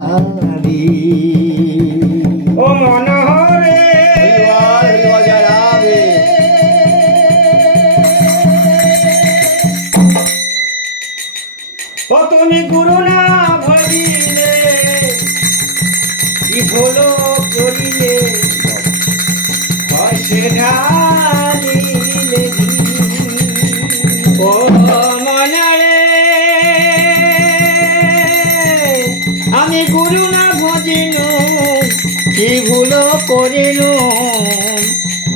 ও মনোহরে ও তুমি গুরু না ভজিলে কি ভুলো করিলে সে ঢালিলে ও মনারে আমি গুরু না ভজিনু কি ভুলো করিনু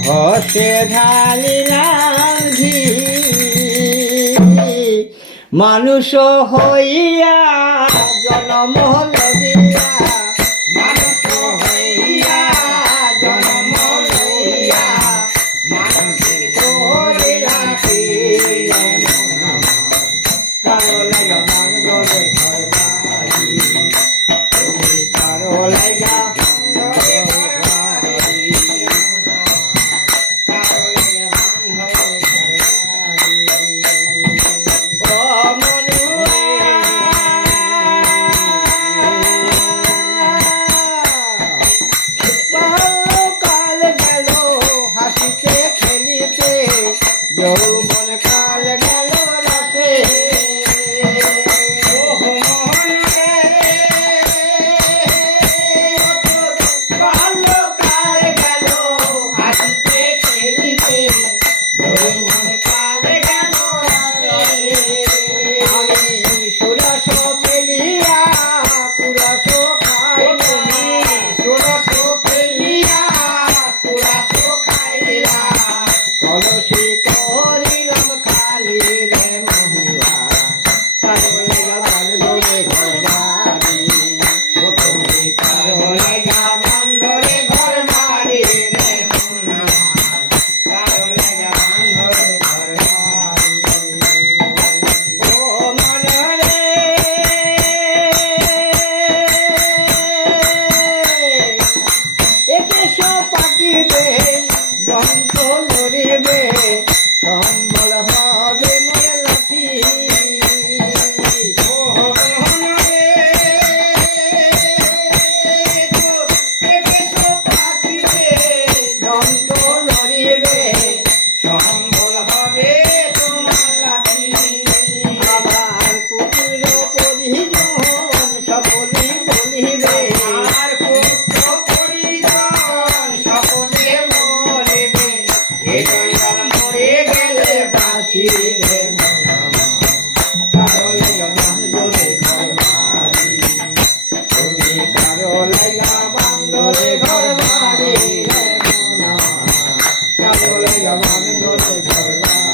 ভসে ঢালিলাম ঘি মানুষ হইয়া জনম লইয়া মানুষ হইয়া জনম লইয়া মানুষের করে রাখি কারো লাগা মন গলে ঘর বাড়ি তুমি কারো লাগা যৌবন কাল গেল রসে কাল গেল হাসিতে খেলিতে যৌবন কাল গেল আমি সুরস ফেলিয়া পুরস খাইলা সুরস ফেলিয়া পুরস খাইলা কলসি করিলাম খালি রে মহিলা কারো লাগা বান্ধরে ঘর বাড়ি তুমি কারো লাগা বান্ধরে ঘর বাড়ি রে মনা কারো লাগা বান্ধরে ঘর বাড়ি ও মনরে একে সব পাকিবে দন্ত লড়িবে সম্বল হবে মোর লাঠি ও মনরে একে সব পাকিবে দন্ত লড়িবে সম্বল হবে তোমার লাঠি আবার পুত্র পরিজন সকলে বলিবে আর পুত্র পরিজন সকলে বলিবে এ জঞ্জাল মরে গেলে বাঁচি রে মনা কারো লাগা বান্ধরে ঘর বাড়ি তুমি কারো লাগা বান্ধরে ঘর বাড়ি রে মনা কারো লাগা বান্ধরে ঘর বাড়ি